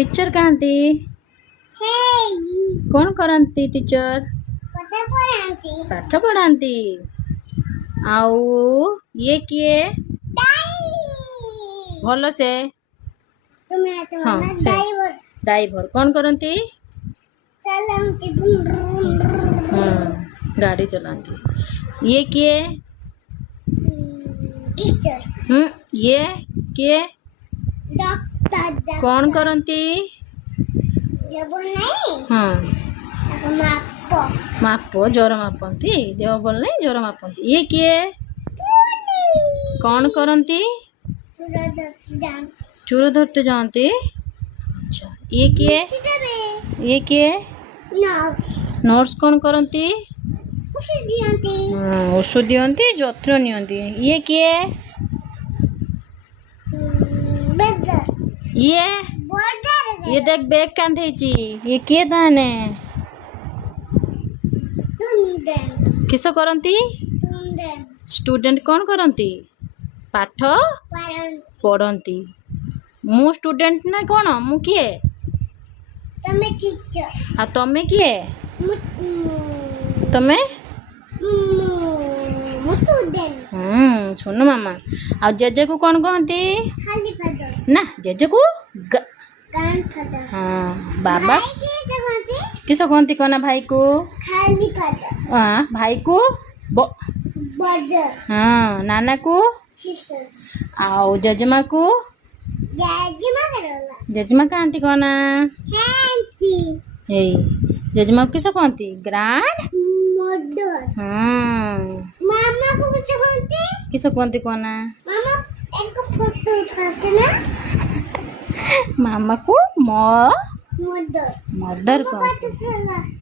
teacher कहती कौन करती टीचर पाठ पढ़ाती आउ ये किए भल से हाँ से ड्राइवर कौन करती गाड़ी चलाती ये किए ये किए कौन करती हाँ माप ज्वर मापती देह भल नहीं ज्वर मापती ये किए कौन करती चूर धरते जाती अच्छा ये किए नर्स कौन करती औषध दियंती जत्न नियंती ये किए ये देख बैग कांधे ये किए ताने किस करती स्टूडेंट कौन करती पाठ पढ़ती मु स्टूडेंट ना कौन मु किए आ तमे किए तमे सुन मामा आ जेजे को कौन कहती ना जेजे को हाँ बाबा किस कहती कहना भाई को हाँ भाई को हाँ नाना को आओ जजमा को जजमा कहती कहना जजमा किस कहती ग्रैंड हाँ किस कहती कहना मामा को मदर कहती